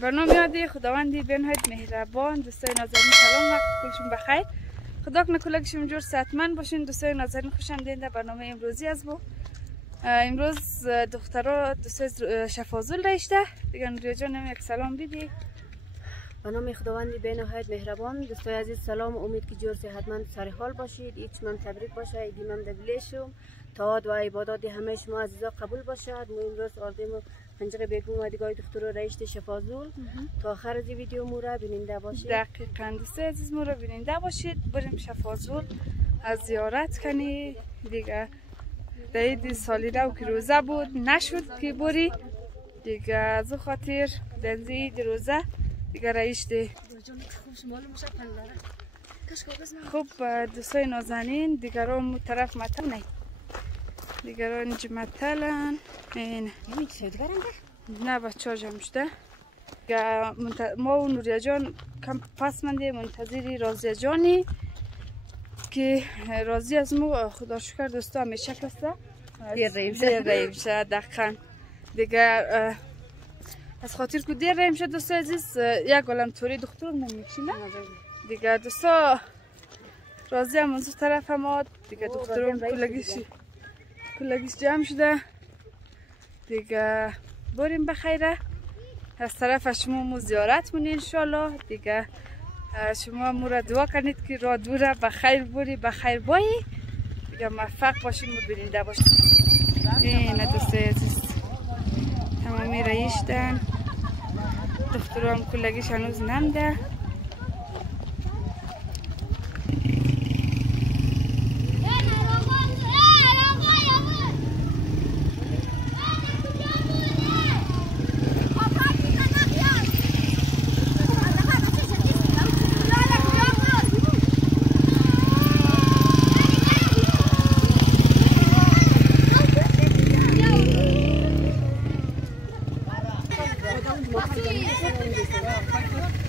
برنامه یادی خداوندی بنهایت مهربان. دوستای نازنین سلام، وقت کلشون بخیر. خدا کنه کلکشون جور صحتمند باشین. دوستای نازنین خوشمدید. برنامه امروزی از بو امروز دخترها دوستای شفازول رشته دیگه. نوریا جان یک سلام بیدی. به نام خداوندی بنهایت مهربان. دوستای عزیز سلام، امید که جور صحتمند سر حال باشید. ایچ من تبریک باشه، ایدیم دبلیشم تا و عبادات همه شما عزیزا قبول باشد. ما امروز آردیم پنجره بیگم و دیگه دکتر رشته شفازول تا آخر از ویدیو مورا بیننده باشید. دقیقاً دوستای عزیز مورا بیننده باشید. بریم شفازول از زیارت کنی دیگه. عید سالیره که روزه بود نشد که بری دیگه، از خاطر دنزی روزه دیگه رایشته. خب دوستای نازنین دیگران طرف متل نه، دیگران اینجا متلن. این نه بچه ها جمع شده. ما و نوریا جان کم پس منده منتظری رازی جانی که رازی از ما خدا شکر دوستا همیشه کسته دیر ریم شد. دقیقا دیگه از خاطر که دیر ریم شد دوستا عزیز یک عالم توری دختر نمیشینه دیگه. دوستا رازی هم منظور طرف هم آد دیگه. دخترم کلگیش جمع شده دیگه. بریم بخیره از طرف شما مو زیارت مونی انشالله دیگه. شما مورا دعا کنید که را دوره بخیر بری بخیر بایی دیگه. موفق باشین و بیننده باشین. این دوستای عزیز تمامی رایشتن. دخترو هم کلگیش هنوز نمده.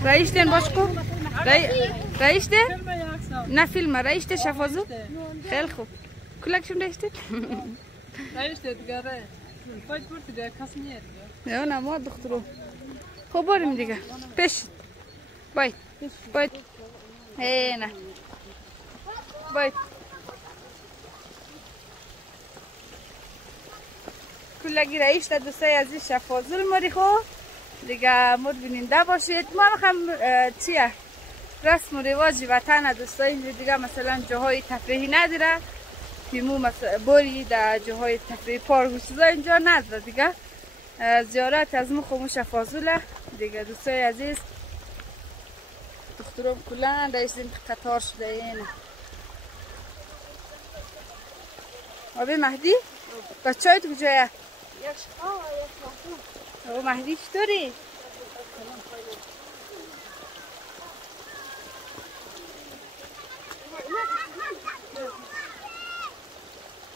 رایشتن باش کو رایشته نه فیلم رایشته شفازو خیلی خوب. کلکشون رایشته رایشته دیگه فایت برد دیگه کس نیست دیگه. نه ما دخترو خب بریم دیگه پیش بای نه بای کلگی رایشته دوستای عزیز شفازول ماری خو دیگه. مود بیننده باشید. ما هم چیه رسم و رواج وطن دوستای اینجا دیگه مثلا جاهای تفریحی نداره که مو مثلا بری در جاهای تفریحی پارک و چیزا اینجا نداره دیگه. زیارت از مو خمو شفازوله دیگه. دوستای عزیز دخترم کلن رایشتیم قطار شده. این آبی مهدی بچه های تو کجایه؟ او مهدی چطوری؟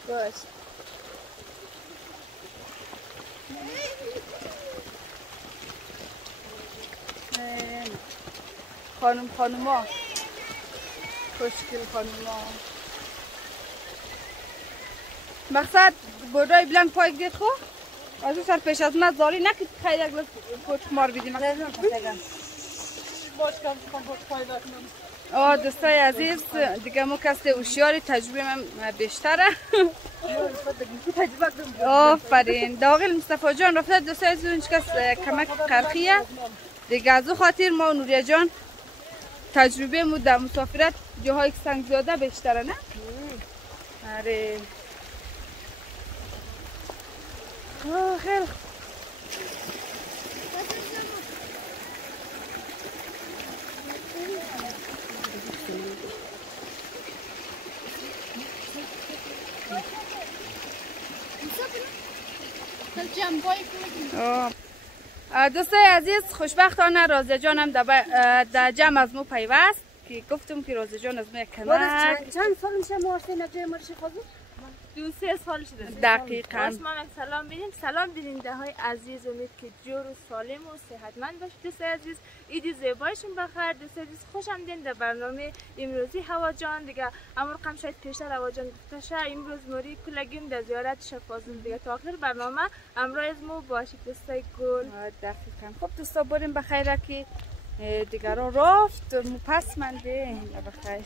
باش خانوما خوشگل خانوما. مقصد بردای بلند پای گید خو از اون سر پیش از من زاری نکید خیلی یک لحظه پوچ مار بیدیم باش کم پوچ پای دکنم. دوستای عزیز دیگه ما کسی هوشیاری تجربه من بیشتره. آفرین داغل مصطفی جان رفته دوستای عزیز اونش کس کمک قرخیه دیگه. از اون خاطر ما و نوریا جان تجربه مو در مسافرت جاهای سنگ زیاده بیشتره نه؟ آره خیلی دوستای عزیز خوشبختانه رازی جان هم در جمع از مو پیوست که گفتم که رازی جان از ما یک کمک. چند سال میشه مواشته نجای مرش خودم؟ 2-3 سال شده. دقیقاً. ما سلام بدیم. سلام بیننده های عزیز، امید که جور و سالم و صحتمند باشید. دوستای عزیز ایدی زیبایشون بخیر. دوستای عزیز خوش آمدین در برنامه امروزی هوا جان. دیگه امر قم شاید پیشتر هوا جان گفته شه امروز موری کلگیم در زیارت شفازل دیگه تا آخر برنامه امروز ما باشید دوستای گل. دقیقاً. خب دوستا بریم بخیر که دیگران رفت پس منده بخیر.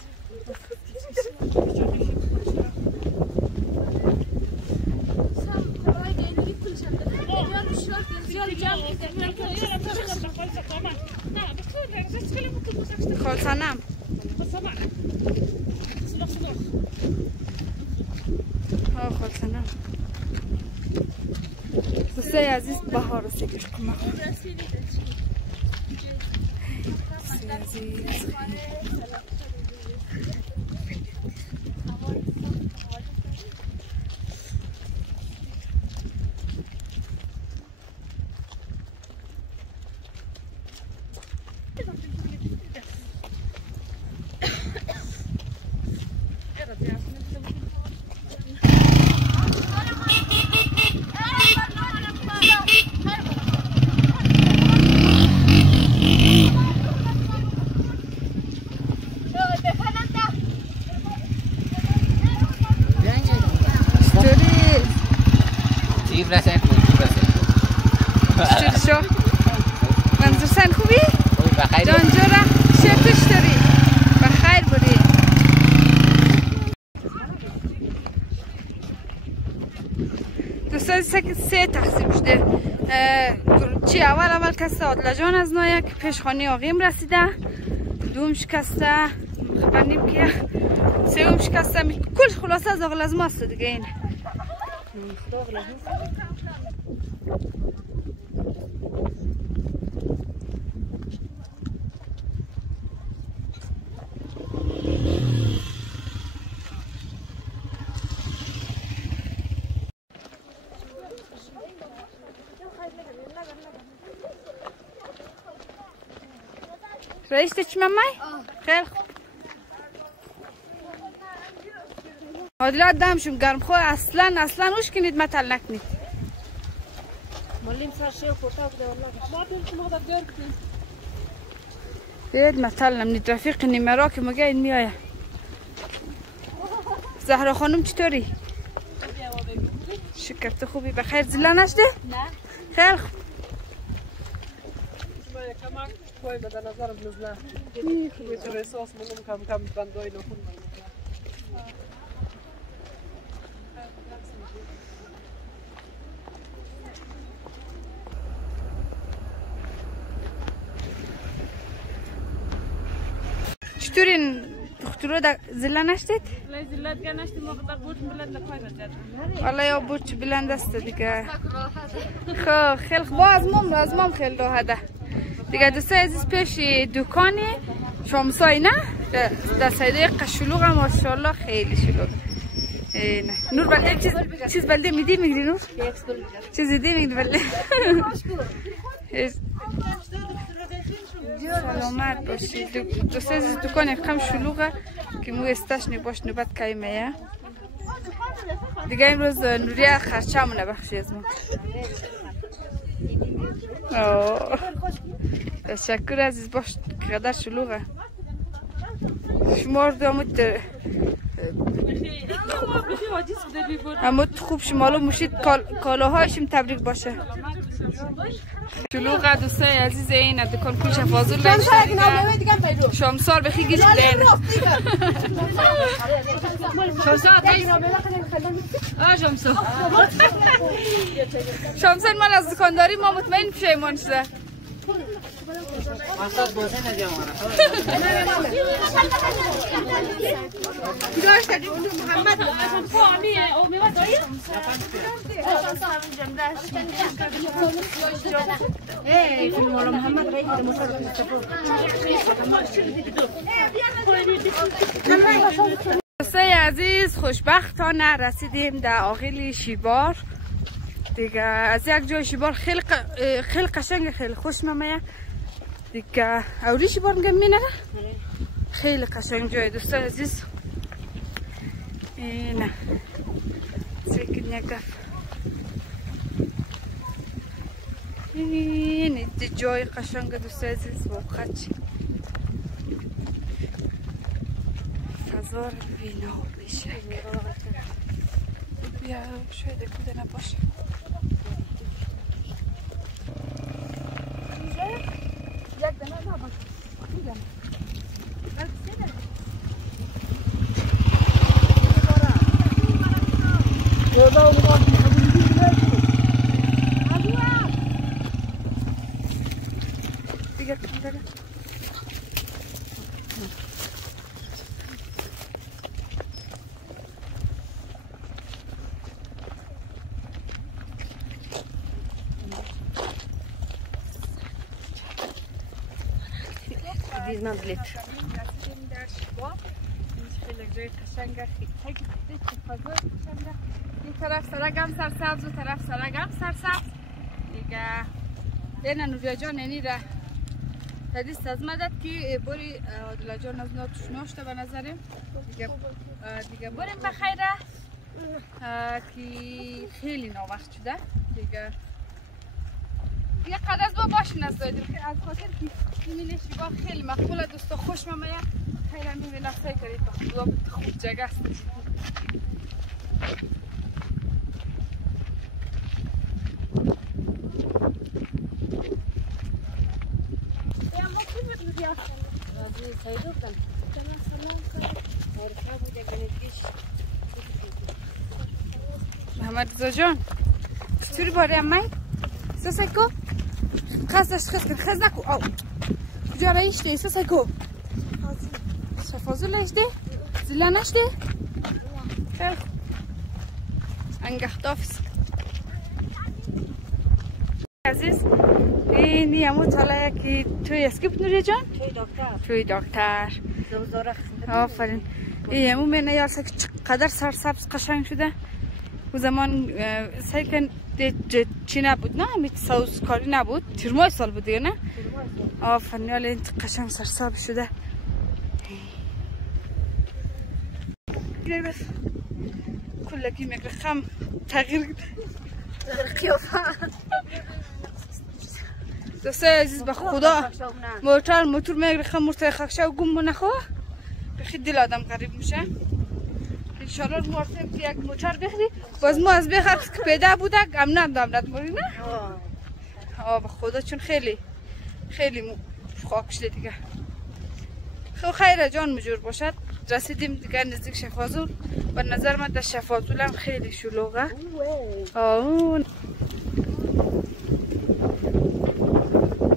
خالصانم خالصانم دوستای عزیز بهار رو سیگش کنم عزیز منظور خوبی؟ بخیر جانجورا شرطش داری بخیر بری دوستان سه تقسیم شده چی اول کسته عادله جان از نایک پیشخانه آقیم رسیده دوم شکسته خبر نیم که سوم شکسته کل خلاصه از آقل از ماست دیگه این رئیس چی مامی؟ خیلی خوب عادلات دمشون گرم خواه اصلا اوش کنید متل نکنید مولیم سر شیو خورتا بده والله بید متل نمید رفیق نیمرا که مگه این میایه زهرا خانم چطوری؟ شکر تو خوبی بخیر زلا نشده؟ نه خیلی خوب کوی به نظرم نزله کوی تو احساس منم کم بندای نخون چطورین دخترو زلا نشدید؟ زلا دیگه نشدیم مقدار بود بلند لپای بزد والله یا بود بلند است دیگه خب خیلی خوب از مام خیلی راحته دیگه دوستای عزیز پیش دکانی شامسای نه در سایده قشلوغ هم ماشاءالله خیلی شلوغ نه نور بلده چیز بلده میدی میگری نور چیز دیدی میگری بلده سلامت باشید دوستای عزیز دکان کم شلوغه که مو استش نباش نوبت کایمه دیگه امروز نوریه خرچه همونه بخشی از ما تشکر عزیز باش که قدر شلوغه شما دامت همت خوب شمالو مشید کالاهایشم تبریک باشه شلوغه دوستای عزیز این دکان کل شفازل رنگ شامسار بخی گیش بلین شامسار من از دکانداری ما مطمئن پشیمان شده مقصد بازه نجام محمد دوستای عزیز خوشبختانه رسیدیم در آقیل شیبار دیگه از یک جای شیبار خیلی قشنگ خیلی خوش میاد دیگه اولی شیبار میگم نه خیلی قشنگ جای دوستای عزیز نه لیکن یک دفعه این جای قشنگ دوستای عزیز واقعا فضا رو ببینا بشه بیا شاید کده نباشه یک دنه نباشه میگم دیگر کن دیزمان بلیت خیلی جای قشنگه خیلی فضای قشنگه این طرف سرگم سرسبز و طرف سرگم سرسبز دیگه این نوبیا جان اینی را حدیث از مدد که باری عادلا جان از ناتوش ناشته به نظرم دیگه بریم بخیره که خیلی ناوقت شده دیگه قد از با باشین از دایدیم که از خاطر که این شیبا خیلی مقبوله دوستا خوش ممایه خیلی میمی نفسه کرید به خدا خود جگه است محمد رضا جان چطوری باری امی؟ سسای کو؟ خستش خست نکو او کجا را ایشته سسای کو؟ شفازو لیشته؟ زیلا نشته؟ خیلی خوب انگخت آفیس عزیز این همون طالعه که توی اسکیپ نوری جان؟ توی دکتر آفرین این همون مینه یارسه که چقدر سرسبز قشنگ شده او زمان سعی کن چی نبود نه همیت سوز کاری نبود تیرمای سال بود دیگه نه؟ آفرین حالا این قشنگ سرسبز شده کلکی میگرخم تغییر قیافه دوستای عزیز به خدا موتور میگرخم مرتای خاکشه و گم نخواه بخی دل آدم غریب میشه انشالله موارتیم که یک موتور بخری باز ما از بخر که پیدا بوده امنت موری نه؟ به خدا چون خیلی خاک شده دیگه خب خیره جان مجور باشد رسیدیم دیگه نزدیک شفازول و نظر من در شفازول هم خیلی شلوغه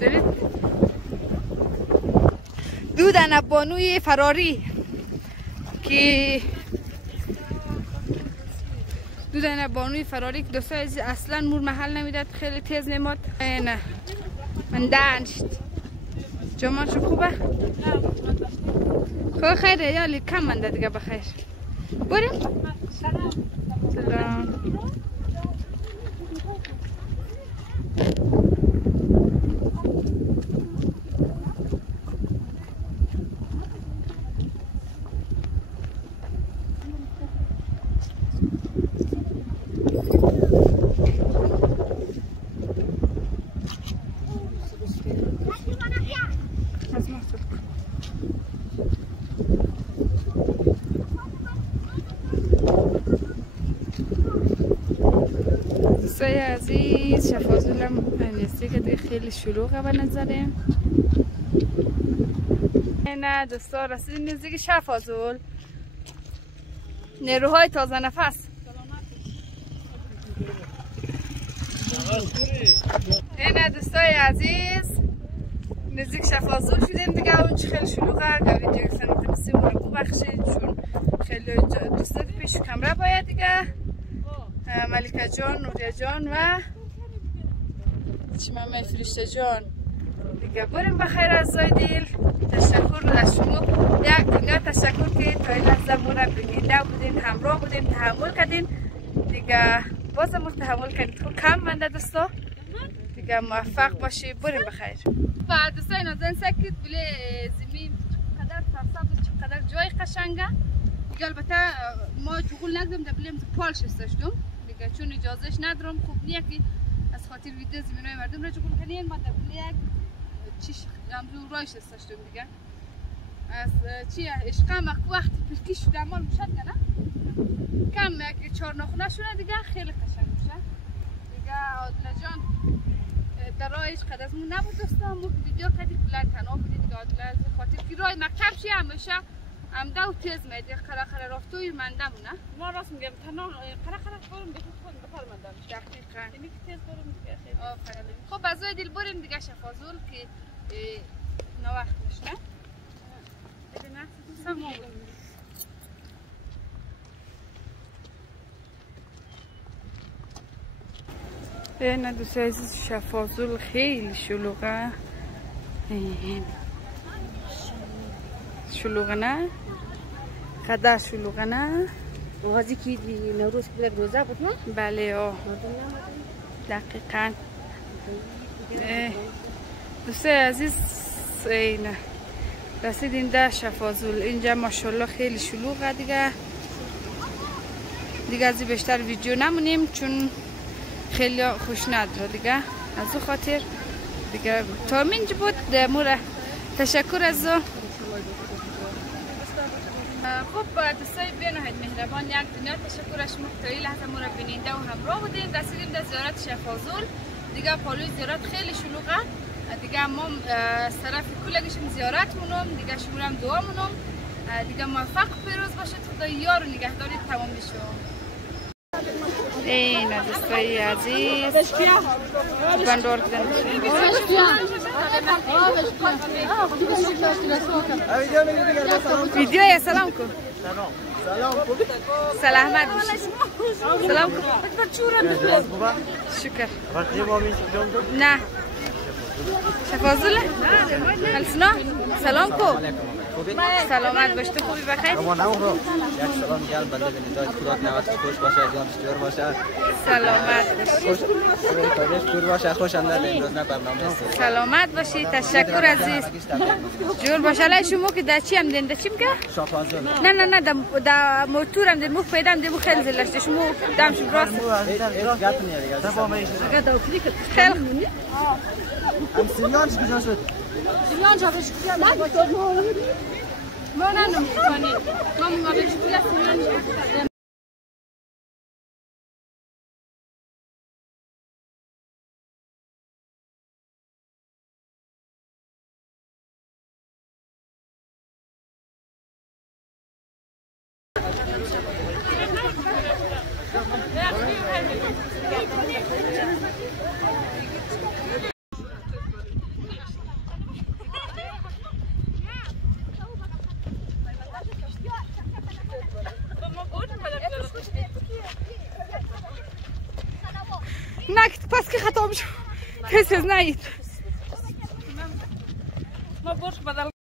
برید دو دانه بانوی فراری که دوستای عزیز اصلا مور محل نمیداد خیلی تیز نماد نه من دانشت جمعش خوبه؟ خب خیره یا کم منده دیگه بخیر بریم؟ سلام دوستای عزیز شفازولم نزدیک خیلی شلوغه به نظرم نه دوستا رسیدیم نزدیک شفازول نیروهای تازه نفس نه دوستای عزیز نزدیک شفازول شدیم دیگه اون خیلی شلوغه گوری جگسن تنسی مرکو بخشید چون خیلی دوستا پیش کمره باید دیگه ملکه جان، نوریا جان و چیمامه فرشته جان دیگه بریم بخیر از زایدیل تشکر از شما یک دیگه تشکر که تا این لحظه مونه بینیده بودین همراه بودین تحمل کردین دیگه بازم تحمل کردین تو کم منده دوستا دیگه موفق باشی بریم بخیر و دوستای نازن سکت بله زمین چقدر سرسبز چقدر جای قشنگه دیگه البته ما جغول نگدم در بلیم پالش استشتم دیگه چون اجازهش ندارم خوب نیه که از خاطر ویدیو زمینای مردم را چون کنیم ما در یک چیش امزو رایش استشتم دیگه از چی عشقم وقتی پرکی شده مال میشد کنه کم که چهار ناخونه شونه دیگه خیلی قشنگ میشه دیگه عادله جان در رایش قد از مون نبود دوستان مو ویدیو کردی بلند تنها بودید دیگه عادله از خاطر که رای مکتب شی همیشه عمده و تیز میده قره رفتوی منده مونه ما راست میگم تنها قره برم بخود خود بهتر مندم دقیقاً اینی که تیز برم دیگه خیلی آفرین خب از دل بریم دیگه شفازول که نه وقت میشه دیگه نه سمو نه دوستان عزیز شفازول خیلی شلوغه شلوغه نه قدر شلوغه نه موازی که نوروز که روزه بود نه بله دقیقاً دوستان عزیز اینه رسیدیم در شفازول اینجا ماشاءالله خیلی شلوغه دیگه از این بیشتر ویدیو نمونیم چون خیلی خوش نداره دیگه از او خاطر دیگه تا منج بود مورا تشکر از او خب دوستای بینهایت مهربان یک دنیا تشکر از شما تا این لحظه ما را بیننده و همراه بودین رسیدیم در زیارت شفازول دیگه پالوی زیارت خیلی شلوغه دیگه ما از طرف کلگشم زیارت مونم دیگه شما هم دعا مونم دیگه موفق پیروز باشید خدا یار و نگهداری تمام بشه این دوستای عزیز بندار کردن ویدیو یا سلام کن سلامت باشی سلام کن شکر نه شفازوله السنا سلام کن سلامت باش تو خوبی بخیر یک سلام گل بنده بیننده خدا نوات خوش باشه جان دستیار باشه سلامت باشی خوش باشه خوش اندر امروز نه برنامه است سلامت باشی تشکر عزیز جور باشه الان شما که در چی هم دین در چی میگه شفازول نه در موتور هم دین مو پیدا دیم خیلی زلشته شما دم شو راست گپ نیاری خیلی ام سیلیانش کجا شد ما نه نمی‌کنی ما بهش میگم نکت پس که خطا میشم کسی از نایید ما برش بدل